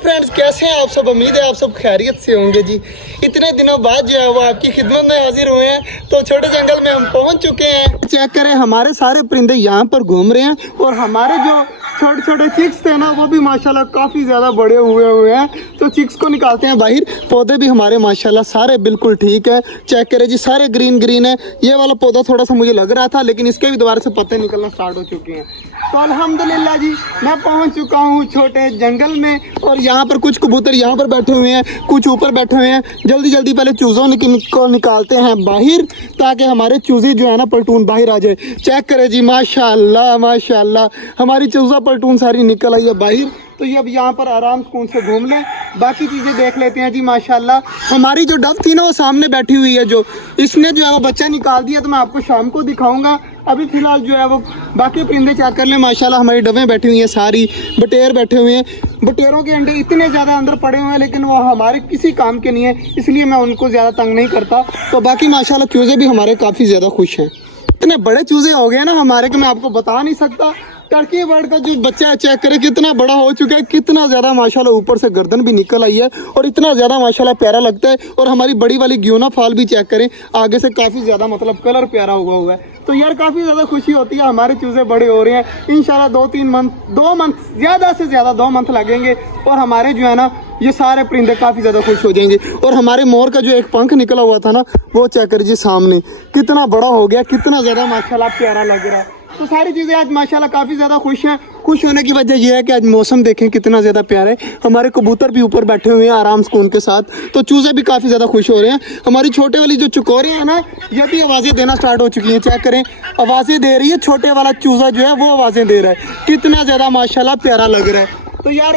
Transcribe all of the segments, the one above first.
Friends, कैसे हैं आप सब। उम्मीद है आप सब खैरियत से होंगे जी। इतने दिनों बाद जो है वो आपकी खिदमत में हाजिर हुए हैं। तो छोटे जंगल में हम पहुंच चुके हैं। चेक करें, हमारे सारे परिंदे यहाँ पर घूम रहे हैं और हमारे जो छोटे छोटे चिक्स थे ना, वो भी माशाल्लाह काफ़ी ज़्यादा बड़े हुए हैं। तो चिक्स को निकालते हैं बाहर। पौधे भी हमारे माशाल्लाह सारे बिल्कुल ठीक है। चेक करें जी, सारे ग्रीन है। ये वाला पौधा थोड़ा सा मुझे लग रहा था, लेकिन इसके भी दोबारा से पत्ते निकलना स्टार्ट हो चुके हैं। तो अल्हम्दुलिल्लाह जी, मैं पहुंच चुका हूं छोटे जंगल में। और यहाँ पर कुछ कबूतर यहाँ पर बैठे हुए हैं, कुछ ऊपर बैठे हुए हैं। जल्दी जल्दी पहले चूज़ों को निकालते हैं बाहर, ताकि हमारे चूज़े जो है ना पलटून बाहर आ जाए। चेक करें जी, माशाल्लाह माशाल्लाह, हमारी चूज़ा पलटून सारी निकल आई है बाहर। तो ये अब यहाँ पर आराम सुकून से घूम लें, बाकी चीज़ें देख लेते हैं जी। माशाल्लाह हमारी जो डव थी ना, वो सामने बैठी हुई है। जो इसने जो है वो बच्चा निकाल दिया, तो मैं आपको शाम को दिखाऊंगा। अभी फ़िलहाल जो है वो बाकी परिंदे चेक कर लें। माशाल्लाह हमारी डवें बैठी हुई हैं, सारी बटेर बैठे हुए हैं। बटेरों के अंडे इतने ज़्यादा अंदर पड़े हुए हैं, लेकिन वो हमारे किसी काम के नहीं है, इसलिए मैं उनको ज़्यादा तंग नहीं करता। तो बाकी माशाल्लाह चूज़े भी हमारे काफ़ी ज़्यादा खुश हैं। इतने बड़े चूज़े हो गए ना हमारे कि मैं आपको बता नहीं सकता। टर्की बर्ड का जो बच्चा है, चेक करें कितना बड़ा हो चुका है, कितना ज़्यादा माशाल्लाह ऊपर से गर्दन भी निकल आई है और इतना ज़्यादा माशाल्लाह प्यारा लगता है। और हमारी बड़ी वाली ग्यूना फाल भी चेक करें, आगे से काफ़ी ज़्यादा मतलब कलर प्यारा हुआ है। तो यार काफ़ी ज़्यादा खुशी होती है, हमारे चूज़े बड़े हो रहे हैं। इंशाल्लाह 2 मंथ ज़्यादा से ज़्यादा 2 मंथ लगेंगे और हमारे जो है ना ये सारे परिंदे काफ़ी ज़्यादा खुश हो जाएंगे। और हमारे मोर का जो एक पंख निकला हुआ था ना, वो चेक करिए सामने कितना बड़ा हो गया, कितना ज़्यादा माशाल्लाह प्यारा लग रहा है। तो सारी चीज़ें आज माशाल्लाह काफ़ी ज़्यादा खुश हैं। खुश होने की वजह यह है कि आज मौसम देखें कितना ज़्यादा प्यारा है। हमारे कबूतर भी ऊपर बैठे हुए हैं आराम सुकून के साथ। तो चूज़े भी काफ़ी ज़्यादा खुश हो रहे हैं। हमारी छोटे वाली जो चकोरे हैं ना, ये भी आवाज़ें देना स्टार्ट हो चुकी हैं। चेक करें, आवाज़ें दे रही है। छोटे वाला चूज़ा जो है वो आवाज़ें दे रहा है, कितना ज़्यादा माशाल्लाह प्यारा लग रहा है। तो यार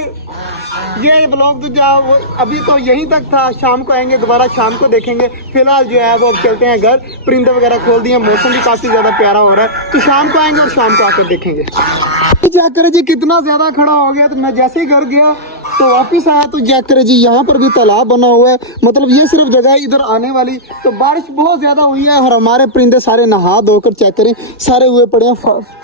ये ब्लॉग तो जाओ अभी तो यहीं तक था। शाम को आएंगे, दोबारा शाम को देखेंगे। फिलहाल जो है वो अब चलते हैं घर। परिंदे वगैरह खोल दिए, मौसम भी काफ़ी ज़्यादा प्यारा हो रहा है। तो शाम को आएंगे और शाम को आकर देखेंगे। चेक करें जी, कितना ज़्यादा खड़ा हो गया। तो मैं जैसे ही घर गया तो वापस आया तो चेक करें जी, यहाँ पर भी तालाब बना हुआ है। मतलब ये सिर्फ जगह है इधर आने वाली। तो बारिश बहुत ज़्यादा हुई है और हमारे परिंदे सारे नहा धोकर चेक करें सारे हुए पड़े हैं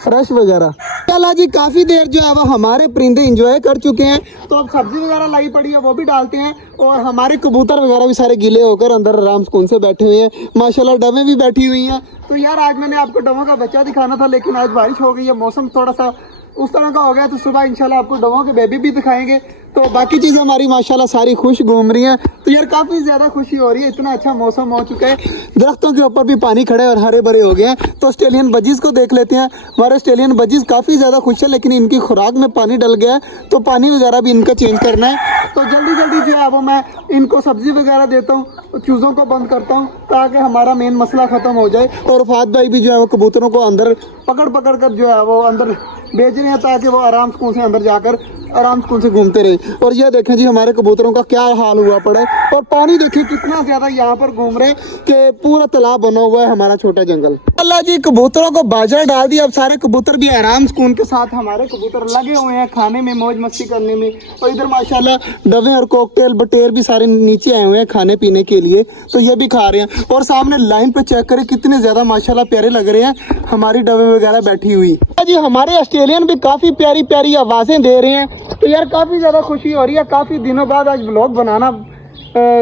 फ्रेश वगैरह। चला जी, काफ़ी देर जो है वो हमारे परिंदे इंजॉय कर चुके हैं। तो अब सब्जी वगैरह लाई पड़ी है, वो भी डालते हैं। और हमारे कबूतर वगैरह भी सारे गीले होकर अंदर आराम सुकून से बैठे हुए हैं। माशाल्लाह डवें भी बैठी हुई हैं। तो यार आज मैंने आपको डवों का बच्चा दिखाना था, लेकिन आज बारिश हो गई है, मौसम थोड़ा सा उस तरह का हो गया। तो सुबह इंशाल्लाह आपको डवों के बेबी भी दिखाएंगे। तो बाकी चीज़ें हमारी माशाल्लाह सारी खुश घूम रही हैं। तो यार काफ़ी ज़्यादा खुशी हो रही है, इतना अच्छा मौसम हो चुका है। दरख्तों के ऊपर भी पानी खड़े और हरे भरे हो गए हैं। तो ऑस्ट्रेलियन बजीज़ को देख लेते हैं। हमारे ऑस्ट्रेलियन बजीज़ काफ़ी ज़्यादा खुश है, लेकिन इनकी खुराक में पानी डल गया है, तो पानी वगैरह भी इनका चेंज करना है। तो जल्दी जल्दी जो है वो मैं इनको सब्ज़ी वगैरह देता हूँ, चूज़ों को बंद करता हूँ, ताकि हमारा मेन मसला ख़त्म हो जाए। और फात भाई भी जो है वो कबूतरों को अंदर पकड़ कर जो है वो अंदर भेज रहे हैं, ताकि वो आराम सुकून से अंदर जाकर आराम सुकून से घूमते रहे। और ये देखें जी, हमारे कबूतरों का क्या हाल हुआ पड़ा है। और पानी देखें कितना ज़्यादा यहाँ पर घूम रहे कि पूरा तालाब बना हुआ है हमारा छोटा जंगल। अल्लाह जी, कबूतरों को बाजार डाल दिया। अब सारे कबूतर भी आराम सुकून के साथ हमारे कबूतर लगे हुए हैं खाने में, मौज मस्ती करने में। और इधर माशाल्लाह डवे और कॉकटेल बटेर भी सारे नीचे आए हुए हैं खाने पीने के लिए, तो ये भी खा रहे हैं। और सामने लाइन पे चेक करें कितने ज़्यादा माशाल्लाह प्यारे लग रहे हैं हमारी डवे वगैरह बैठी हुई जी। हमारे ऑस्ट्रेलियन भी काफ़ी प्यारी प्यारी आवाज़ें दे रहे हैं। तो यार काफ़ी ज़्यादा खुशी हो रही है। काफ़ी दिनों बाद आज व्लॉग बनाना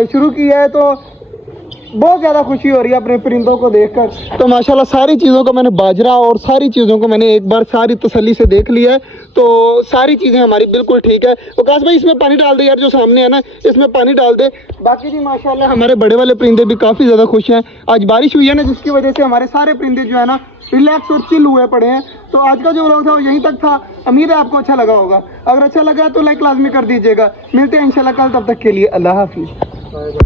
शुरू किया है, तो बहुत ज़्यादा खुशी हो रही है अपने परिंदों को देखकर। तो माशाल्लाह सारी चीज़ों को मैंने बाजरा और सारी चीज़ों को मैंने एक बार सारी तसल्ली से देख लिया है। तो सारी चीज़ें हमारी बिल्कुल ठीक है। विकास भाई, इसमें पानी डाल दे यार, जो सामने है ना इसमें पानी डाल दे। बाकी जी माशाल्लाह हमारे बड़े वाले परिंदे भी काफ़ी ज़्यादा खुश हैं। आज बारिश हुई है ना, जिसकी वजह से हमारे सारे परिंदे जो है ना रिलैक्स और चिल हुए पड़े हैं। तो आज का जो व्लॉग था वो यहीं तक था। उम्मीद है आपको अच्छा लगा होगा। अगर अच्छा लगा तो लाइक लाजमी कर दीजिएगा। मिलते हैं इंशाल्लाह कल, तब तक के लिए अल्लाह हाफिज़।